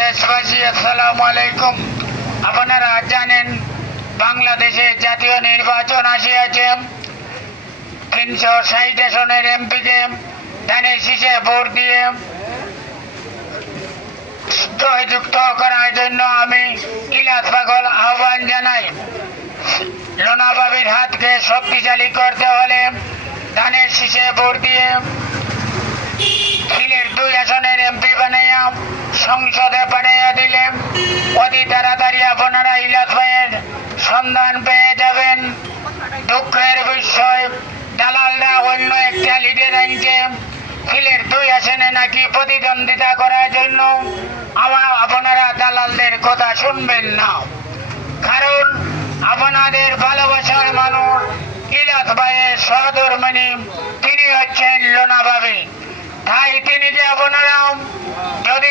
দেশবাসী, আসসালামু আলাইকুম। আপনারা জানেন বাংলাদেশে জাতীয় নির্বাচন আসিয়াছে। 360 আসনের এমপিকে ধানের শীষে ভোট দিয়ে জয়যুক্ত করার জন্য আমি ইলিয়াস পাগল আহ্বান জানাই। লোনাবাবির হাতকে শক্তিশালী করতে হলে ধানের শীষে ভোট দিয়ে সিলেট 2 আসনের এমপি বানাইয়া সংসদে পাঠাইয়া দিলে অতি তাড়াতাড়ি আপনারা ইলিয়াস ভাইয়ের সন্ধান পেয়ে যাবেন। দুঃখের বিষয়, দালালরা অন্য একটা লিডার আনছে সিলেট 2 আসনে নাকি প্রতিদ্বন্দ্বিতা করার জন্য। আপনারা দালালদের কথা শুনবেন না, কারণ আপনাদের ভালোবাসার মানুষ ইলিয়াস ভাইয়ের সহধর্মিণী, তিনি হচ্ছেন লোনাবাবি। তাই তিনি যে আপনারা যদি